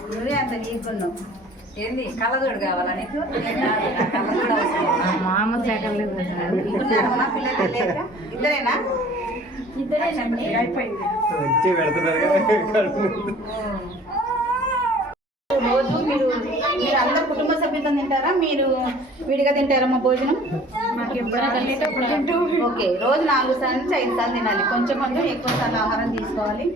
నువ్వే అంత నీకున్నావు. ఏంది కళ్ళజోడు కావాలా నీకు? కళ్ళజోడు అవసరం. మామూలు శాఖలు ఉన్నారమ్మా పిల్లలు లేక? ఇద్దరేనా? ఇద్దరేనండి. అయిపోయింది. రోజు మీరు అందరు కుటుంబ సభ్యులతో తింటారా, మీరు విడిగా తింటారమ్మా భోజనం? ఓకే, రోజు 4 సార్లు నుంచి 5 సార్లు తినాలి. కొంచెం కొంచెం ఎక్కువ సార్లు ఆహారం తీసుకోవాలి.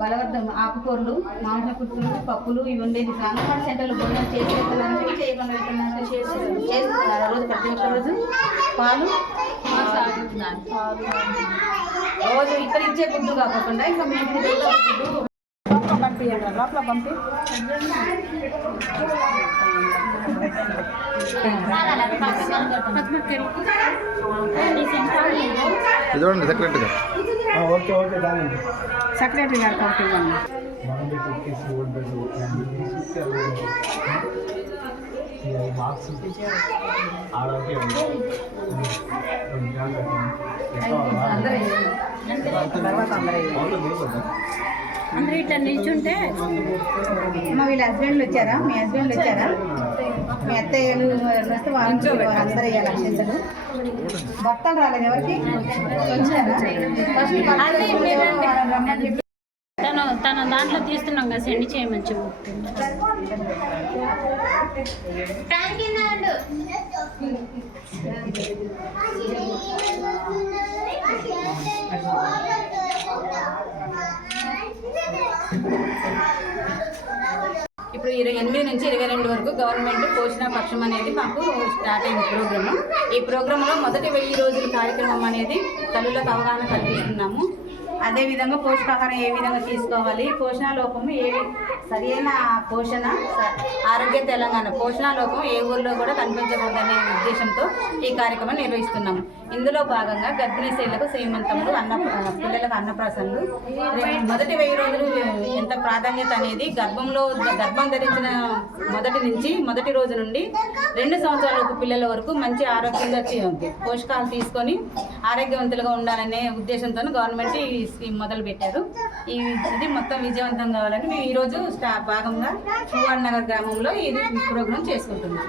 బలవర్ధం ఆకుకూరలు, మాంసకృతులు, పప్పులు ఇవి ఉండేది. అంగన్వాడీ సెంటర్లు భోజనం చేసి వెళ్తున్నారంటే చేయకుండా వెళ్తున్నారు. చేస్తున్నారు రోజు ప్రతి ఒక్క రోజు. పాలు రోజు ఇక్కడ ఇచ్చే గుడ్డు కాకుండా ఇంకా మేము గుడ్డు పంపించండి. లోపల పంపి ఇదిగోండి సెక్రటరీ గారు. ఓకే ఓకే దాని సెక్రటరీ గారు పంపించండి. మార్క్స్ అందరూ ఇట్లా నిల్చుంటే వీళ్ళ హస్బెండ్లు వచ్చారా? మీ హస్బెండ్లు వచ్చారా? మీ అత్తయ్యలు వస్తే వాళ్ళందరూ వేయాలి అక్షింతలు. భర్తలు రాలేదు ఎవరికి? తన దాంట్లో తీస్తున్నాం కదా, సెండ్ చేయమని చెప్తుంది. ఇప్పుడు 8 నుంచి 22 వరకు గవర్నమెంట్ పోషణ పక్షం అనేది మాకు స్టార్ట్ అయింది ప్రోగ్రాము. ఈ ప్రోగ్రాంలో మొదటి 1000 రోజుల కార్యక్రమం అనేది తల్లులకు అవగాహన కల్పిస్తున్నాము. అదేవిధంగా పోషకాహారం ఏ విధంగా తీసుకోవాలి, పోషణ లోపము సరైన పోషణ ఆరోగ్య తెలంగాణ పోషణ లోపం ఏ ఊళ్ళో కూడా కనిపించకూడదనే ఉద్దేశంతో ఈ కార్యక్రమం నిర్వహిస్తున్నాము. ఇందులో భాగంగా గర్భిణీ స్త్రీలకు శ్రీమంతములు, పిల్లలకు అన్నప్రాసనలు, మొదటి 1000 రోజులు ఎంత ప్రాధాన్యత అనేది గర్భం ధరించిన మొదటి రోజు నుండి 2 సంవత్సరాల పిల్లల వరకు మంచి ఆరోగ్యంగా పోషకాలు తీసుకొని ఆరోగ్యవంతులుగా ఉండాలనే ఉద్దేశంతో గవర్నమెంట్ ఈ స్కీమ్ మొదలు పెట్టారు. ఇది మొత్తం విజయవంతం కావాలని మేము ఈరోజు భాగంగా పువ్వాడ నగర్ గ్రామంలో ఇది ప్రోగ్రాం చేసుకుంటున్నాం.